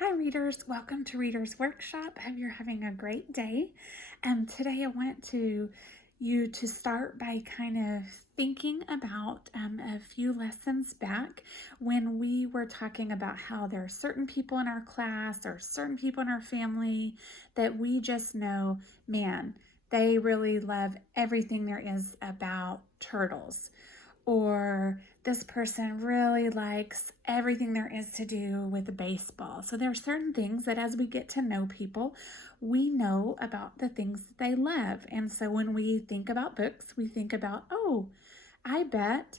Hi readers, welcome to Readers Workshop. Hope you're having a great day. Today I want you to start by kind of thinking about a few lessons back when we were talking about how there are certain people in our class or certain people in our family that we just know, man, they really love everything there is about turtles, or this person really likes everything there is to do with baseball. So there are certain things that as we get to know people, we know about the things that they love. And so when we think about books, we think about, oh, I bet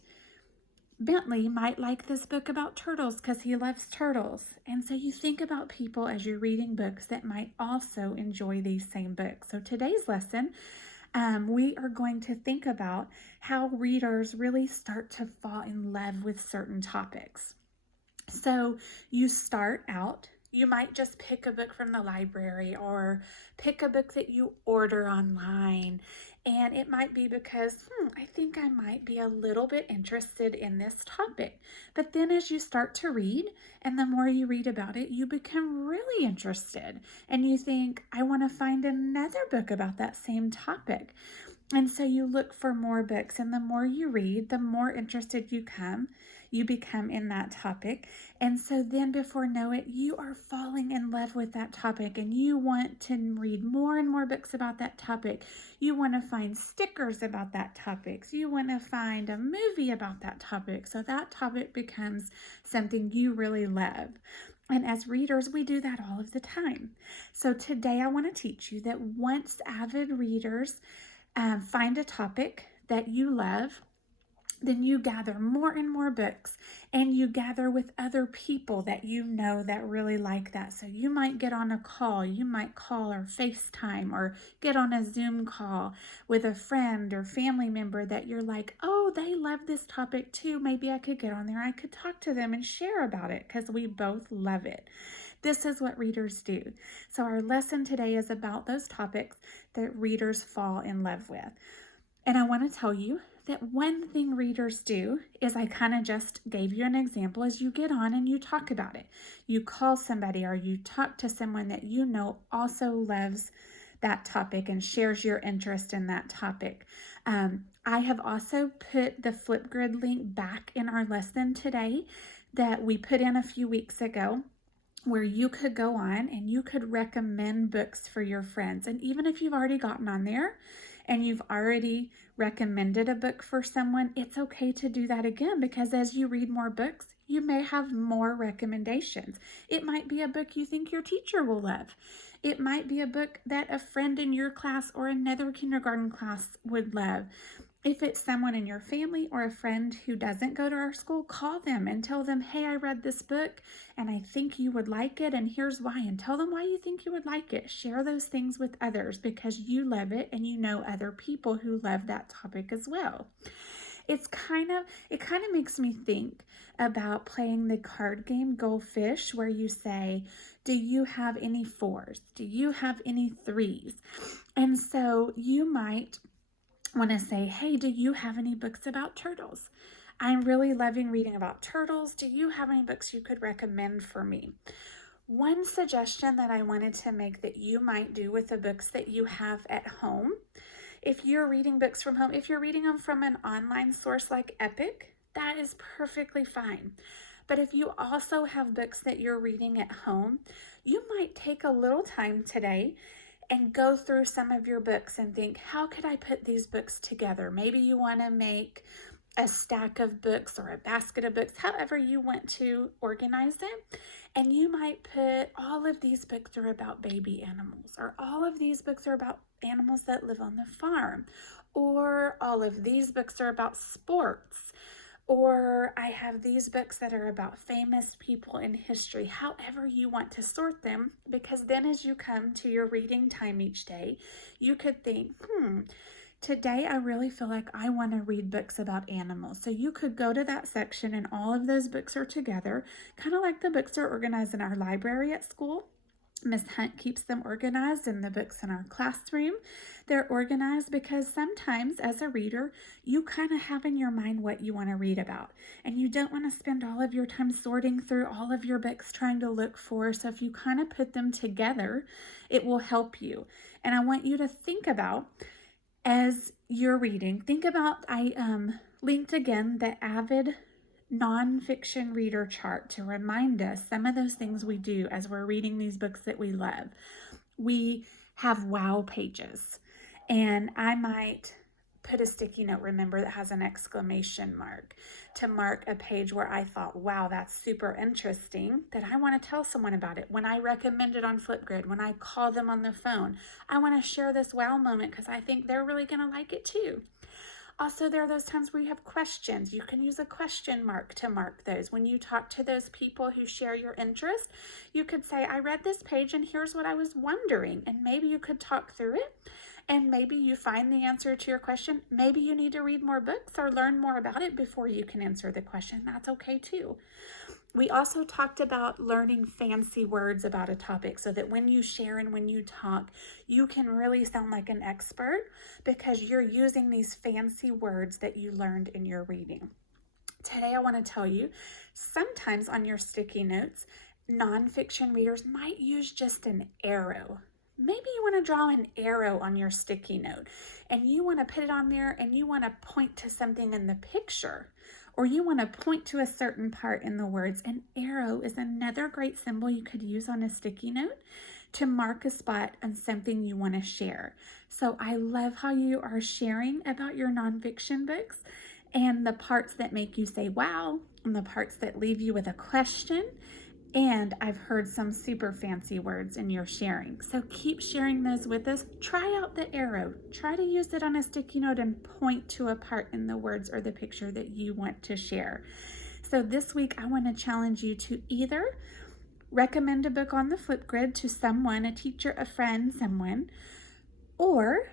Bentley might like this book about turtles because he loves turtles. And so you think about people as you're reading books that might also enjoy these same books. So today's lesson, we are going to think about how readers really start to fall in love with certain topics. So you start out, you might just pick a book from the library or pick a book that you order online. And it might be because, I think I might be a little bit interested in this topic. But then as you start to read, and the more you read about it, you become really interested. And you think, I want to find another book about that same topic. And so you look for more books, and the more you read, the more interested you become in that topic. And so then before know it, you are falling in love with that topic, and you want to read more and more books about that topic. You want to find stickers about that topic. You want to find a movie about that topic. So that topic becomes something you really love. And as readers, we do that all of the time. So today I want to teach you that once avid readers find a topic that you love, then you gather more and more books, and you gather with other people that you know that really like that. So you might get on a call, you might call or FaceTime or get on a Zoom call with a friend or family member that you're like, oh, they love this topic too. Maybe I could get on there, I could talk to them and share about it because we both love it. This is what readers do. So our lesson today is about those topics that readers fall in love with. And I want to tell you that one thing readers do is, I kind of just gave you an example, is you get on and you talk about it. You call somebody or you talk to someone that you know also loves that topic and shares your interest in that topic. I have also put the Flipgrid link back in our lesson today that we put in a few weeks ago, where you could go on and you could recommend books for your friends. And even if you've already gotten on there and you've already recommended a book for someone, it's okay to do that again, because as you read more books, you may have more recommendations. It might be a book you think your teacher will love. It might be a book that a friend in your class or another kindergarten class would love. If it's someone in your family or a friend who doesn't go to our school, call them and tell them, hey, I read this book and I think you would like it, and here's why, and tell them why you think you would like it. Share those things with others because you love it and you know other people who love that topic as well. It kind of makes me think about playing the card game Go Fish, where you say, do you have any fours? Do you have any threes? And so you might want to say, hey, do you have any books about turtles? I'm really loving reading about turtles. Do you have any books you could recommend for me? One suggestion that I wanted to make that you might do with the books that you have at home, if you're reading books from home, if you're reading them from an online source like Epic, that is perfectly fine. But if you also have books that you're reading at home, you might take a little time today and go through some of your books and think, how could I put these books together? Maybe you want to make a stack of books or a basket of books, however you want to organize them. And you might put, all of these books are about baby animals, or all of these books are about animals that live on the farm, or all of these books are about sports, or I have these books that are about famous people in history. However you want to sort them, because then as you come to your reading time each day, you could think, today I really feel like I want to read books about animals. So you could go to that section and all of those books are together, kind of like the books are organized in our library at school. Miss Hunt keeps them organized in the books in our classroom. They're organized because sometimes as a reader, you kind of have in your mind what you want to read about, and you don't want to spend all of your time sorting through all of your books trying to look for. So if you kind of put them together, it will help you. And I want you to think about, as you're reading, think about, I linked again the Avid nonfiction reader chart to remind us some of those things we do as we're reading these books that we love. We have wow pages, and I might put a sticky note, remember, that has an exclamation mark to mark a page where I thought, wow, that's super interesting, that I want to tell someone about it. When I recommend it on Flipgrid, when I call them on the phone, I want to share this wow moment because I think they're really going to like it too. Also, there are those times where you have questions. You can use a question mark to mark those. When you talk to those people who share your interest, you could say, I read this page and here's what I was wondering. And maybe you could talk through it. And maybe you find the answer to your question. Maybe you need to read more books or learn more about it before you can answer the question. That's okay too. We also talked about learning fancy words about a topic so that when you share and when you talk, you can really sound like an expert because you're using these fancy words that you learned in your reading. Today, I want to tell you, sometimes on your sticky notes, nonfiction readers might use just an arrow. Maybe you want to draw an arrow on your sticky note and you want to put it on there and you want to point to something in the picture, or you want to point to a certain part in the words. An arrow is another great symbol you could use on a sticky note to mark a spot on something you want to share. So I love how you are sharing about your nonfiction books and the parts that make you say wow and the parts that leave you with a question. And I've heard some super fancy words in your sharing. So keep sharing those with us. Try out the arrow. Try to use it on a sticky note and point to a part in the words or the picture that you want to share. So this week, I want to challenge you to either recommend a book on the Flipgrid to someone, a teacher, a friend, someone, or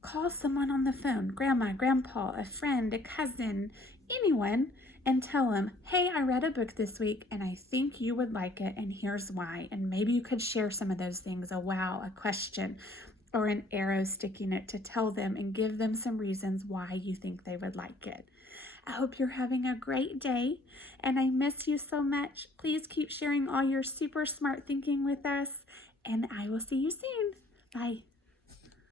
call someone on the phone, grandma, grandpa, a friend, a cousin, anyone, and tell them, hey, I read a book this week and I think you would like it and here's why. And maybe you could share some of those things, a wow, a question, or an arrow sticky note to tell them and give them some reasons why you think they would like it. I hope you're having a great day and I miss you so much. Please keep sharing all your super smart thinking with us and I will see you soon. Bye.